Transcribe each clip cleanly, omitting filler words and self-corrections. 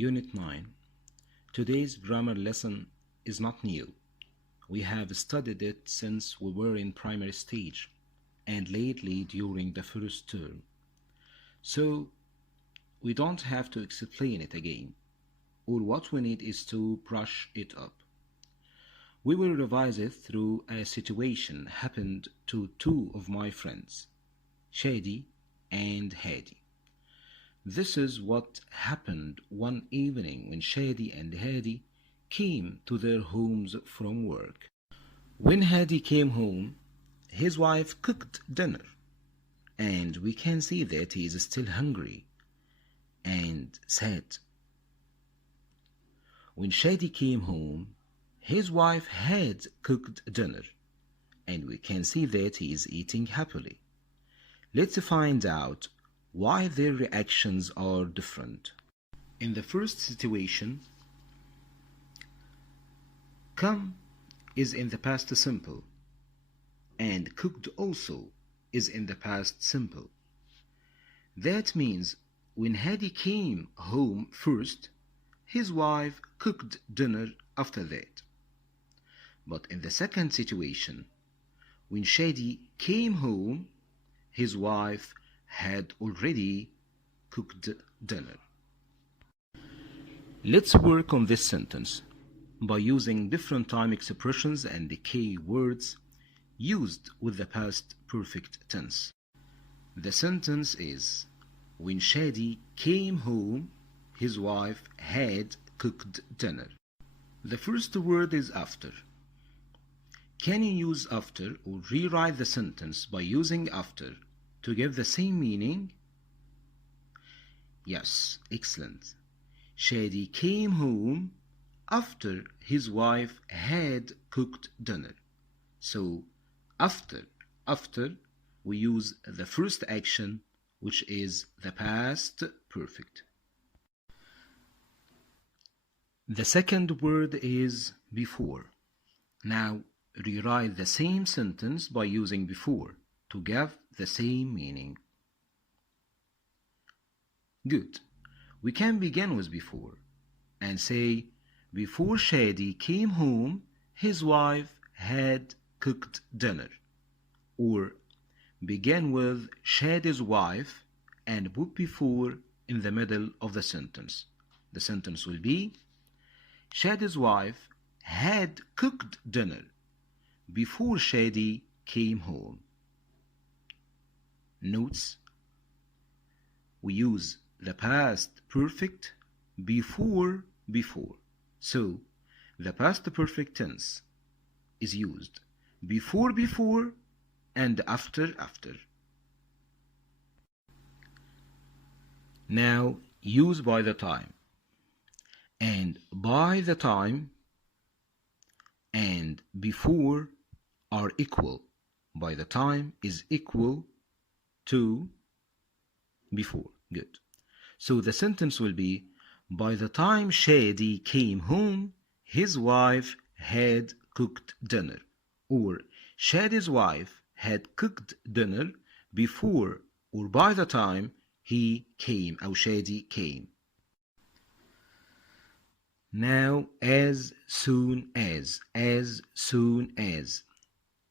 Unit 9. Today's grammar lesson is not new. We have studied it since we were in primary stage and lately during the first term. So we don't have to explain it again. All what we need is to brush it up. We will revise it through a situation happened to two of my friends, Shadi and Hadi. This is what happened one evening when Shadi and Hadi came to their homes from work. When Hadi came home, his wife cooked dinner, and we can see that he is still hungry and sad. When Shadi came home, his wife had cooked dinner, and we can see that he is eating happily. Let's find out why their reactions are different. In the first situation, come is in the past simple, and cooked also is in the past simple. That means when Hadi came home first, his wife cooked dinner after that. But in the second situation, when Shadi came home, his wife had already cooked dinner. Let's work on this sentence by using different time expressions and the key words used with the past perfect tense. The sentence is, when Shadi came home, his wife had cooked dinner. The first word is after. Can you use after or rewrite the sentence by using after to give the same meaning? Yes, excellent. Shadi came home after his wife had cooked dinner. So after we use the first action, which is the past perfect. The second word is before. Now rewrite the same sentence by using before to give the same meaning. Good. We can begin with before and say, before Shadi came home, his wife had cooked dinner. Or begin with Shadi's wife and put before in the middle of the sentence. The sentence will be, Shadi's wife had cooked dinner before Shadi came home. Notes: we use the past perfect before. So the past perfect tense is used before and after. Now use by the time. And by the time and before are equal. By the time is equal to before. Good. So the sentence will be, by the time Shadi came home, his wife had cooked dinner. Or Shadi's wife had cooked dinner before or by the time he came or Shadi came. Now as soon as,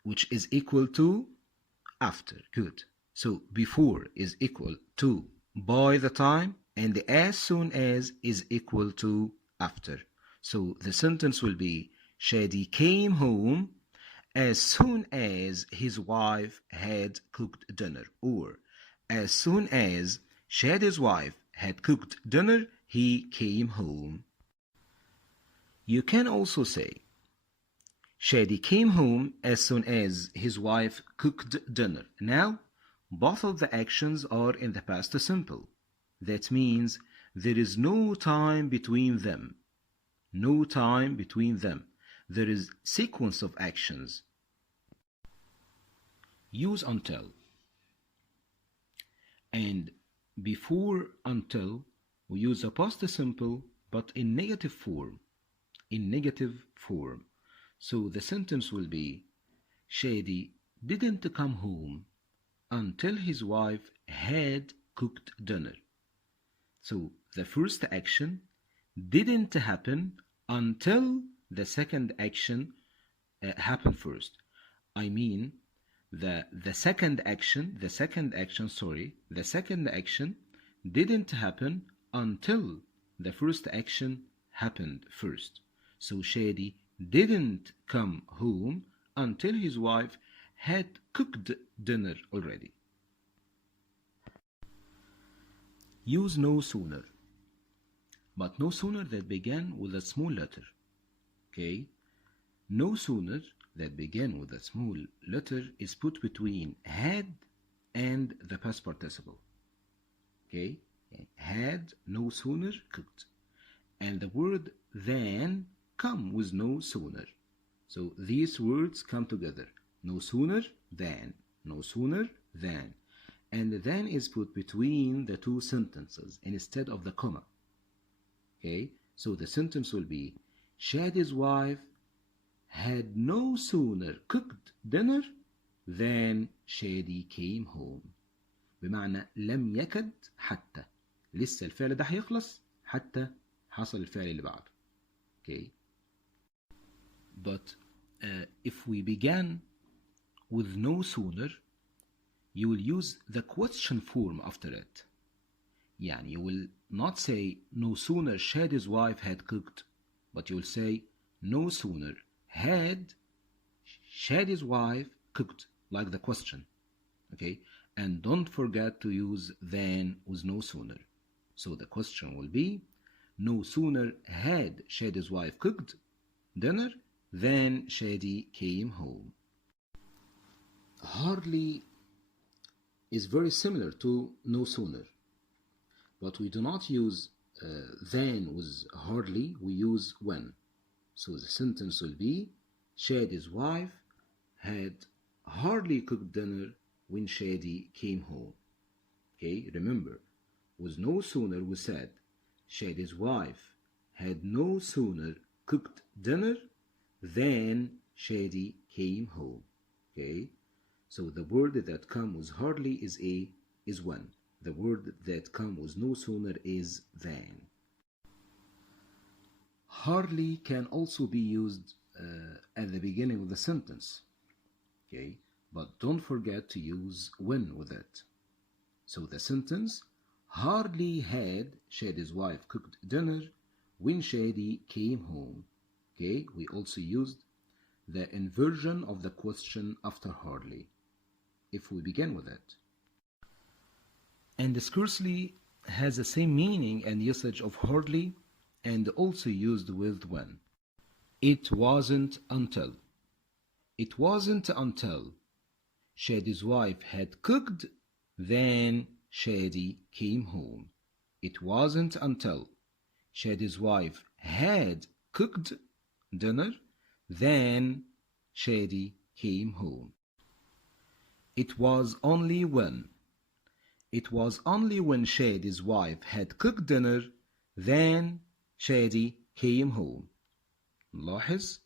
which is equal to after. Good. So before is equal to by the time, and as soon as is equal to after. So the sentence will be, Shadi came home as soon as his wife had cooked dinner. Or as soon as Shadi's wife had cooked dinner, he came home. You can also say, Shadi came home as soon as his wife cooked dinner. Now, both of the actions are in the past simple. That means there is no time between them. No time between them. There is sequence of actions. Use until. And before until, we use a past simple but in negative form. So the sentence will be, Shadi didn't come home until his wife had cooked dinner. So the first action didn't happen until the second action happened first. I mean, the second action didn't happen until the first action happened first. So Shadi didn't come home until his wife had cooked dinner already. Use no sooner, but no sooner that began with a small letter. Okay? No sooner that began with a small letter is put between had and the past participle. Okay? Had no sooner cooked. And the word then come with no sooner. So these words come together. No sooner than. No sooner than. And the then is put between the two sentences instead of the comma. Okay? So the sentence will be Shadi's wife had no sooner cooked dinner than Shadi came home. بمعنى لم يكد حتى لسه الفعل ده هيخلص حتى حصل الفعل اللي بعده. Okay? But if we began with no sooner, you will use the question form after it. يعني you will not say no sooner Shadi's wife had cooked, but you will say no sooner had Shadi's wife cooked, like the question. Okay? And don't forget to use then with no sooner. So the question will be no sooner had Shadi's wife cooked dinner than Shadi came home. Hardly is very similar to no sooner, but we do not use then with hardly, we use when. So the sentence will be Shadi's wife had hardly cooked dinner when Shadi came home. Okay, remember, with no sooner we said Shadi's wife had no sooner cooked dinner than Shadi came home. Okay, so the word that comes with hardly is when. The word that comes with no sooner is than. Hardly can also be used at the beginning of the sentence. Okay, but don't forget to use when with it. So the sentence hardly had Shadi's wife cooked dinner when Shadi came home. Okay, we also used the inversion of the question after hardly if we begin with it. And scarcely has the same meaning and usage of hardly and also used with when. It wasn't until. It wasn't until Shadi's wife had cooked then Shadi came home. It wasn't until Shadi's wife had cooked dinner then Shadi came home. It was only when. It was only when Shadi's wife had cooked dinner then Shadi came home. نلاحظ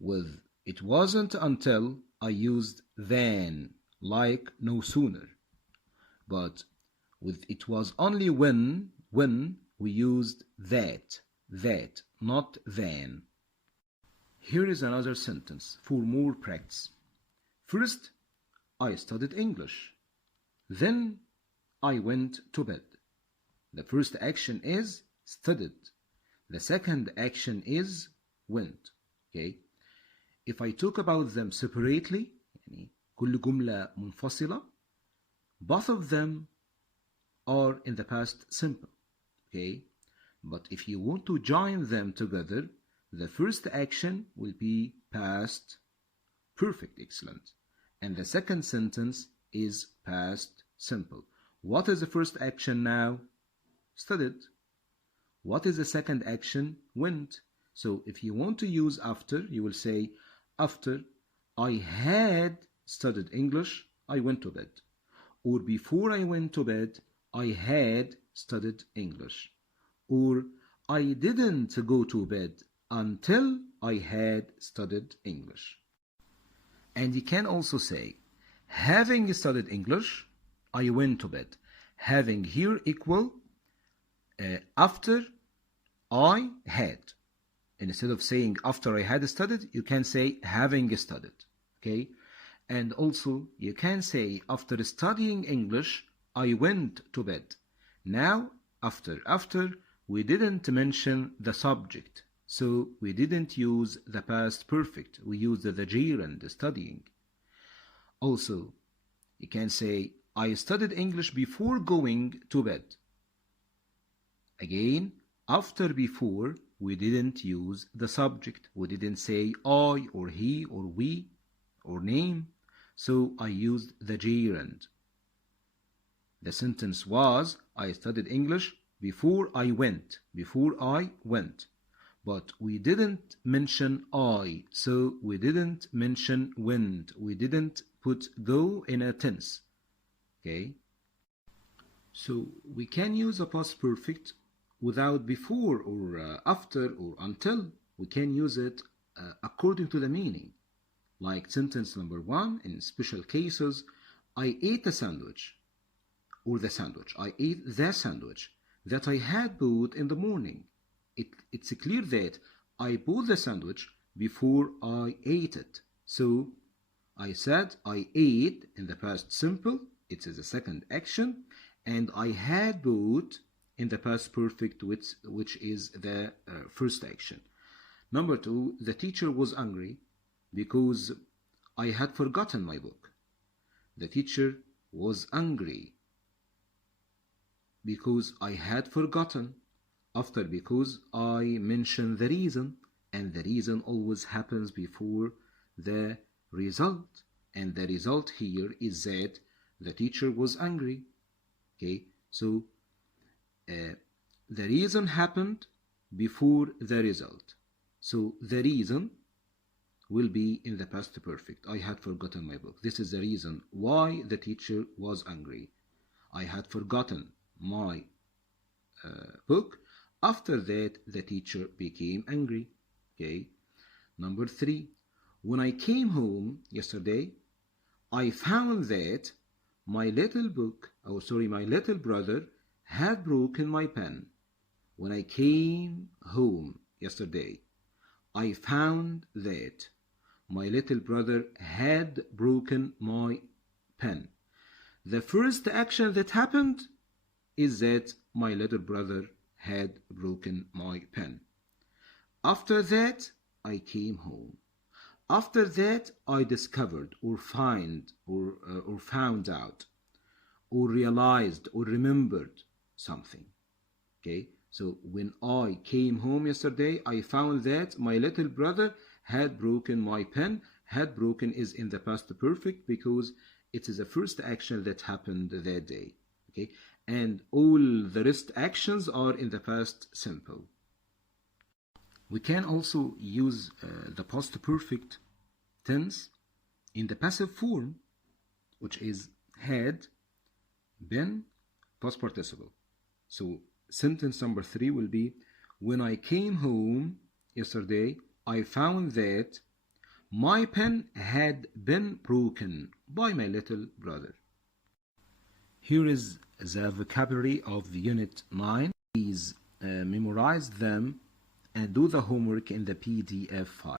with it wasn't until I used then like no sooner, but with it was only when we used that, not then. Here is another sentence for more practice. First, I studied English. Then I went to bed. The first action is studied. The second action is went. Okay? If I talk about them separately, يعني كل جملة منفصلة, both of them are in the past simple. Okay? But if you want to join them together, the first action will be past perfect excellent. And the second sentence is past simple. What is the first action now? Studied. What is the second action? Went. So if you want to use after, you will say, after I had studied English, I went to bed. Or before I went to bed, I had studied English. Or I didn't go to bed until I had studied English. And you can also say, having studied English, I went to bed. Having here equal after I had. Instead of saying after I had studied, you can say having studied. Okay? And also, you can say after studying English, I went to bed. Now, after, we didn't mention the subject. So we didn't use the past perfect. We used the gerund, studying. Also, you can say, I studied English before going to bed. Again, after before, we didn't use the subject. We didn't say I or he or we or name. So I used the gerund. The sentence was, I studied English before I went. Before I went. But we didn't mention I, so we didn't mention went. We didn't put go in a tense. Okay? So we can use a past perfect without before or after or until. We can use it according to the meaning. Like sentence number 1, in special cases, I ate a sandwich. Or the sandwich. I ate the sandwich that I had bought in the morning. It's clear that I bought the sandwich before I ate it. So I said I ate in the past simple. It is the second action. And I had bought in the past perfect, which is the first action. Number 2, the teacher was angry because I had forgotten my book. The teacher was angry because I had forgotten. After because, I mention the reason, and the reason always happens before the result. And the result here is that the teacher was angry. Okay, so the reason happened before the result. So the reason will be in the past perfect. I had forgotten my book. This is the reason why the teacher was angry. I had forgotten my book. After that, the teacher became angry. Okay. Number 3, when I came home yesterday, I found that my little brother had broken my pen. When I came home yesterday, I found that my little brother had broken my pen. The first action that happened is that my little brother had broken my pen. After that, I came home. After that, I discovered or found out or realized or remembered something. Okay, so when I came home yesterday, I found that my little brother had broken my pen. Had broken is in the past perfect because it is the first action that happened that day. Okay, and all the rest actions are in the past simple. We can also use the past perfect tense in the passive form, which is had, been, past participle. So sentence number 3 will be, when I came home yesterday, I found that my pen had been broken by my little brother. Here is the vocabulary of Unit 9. Please memorize them and do the homework in the PDF file.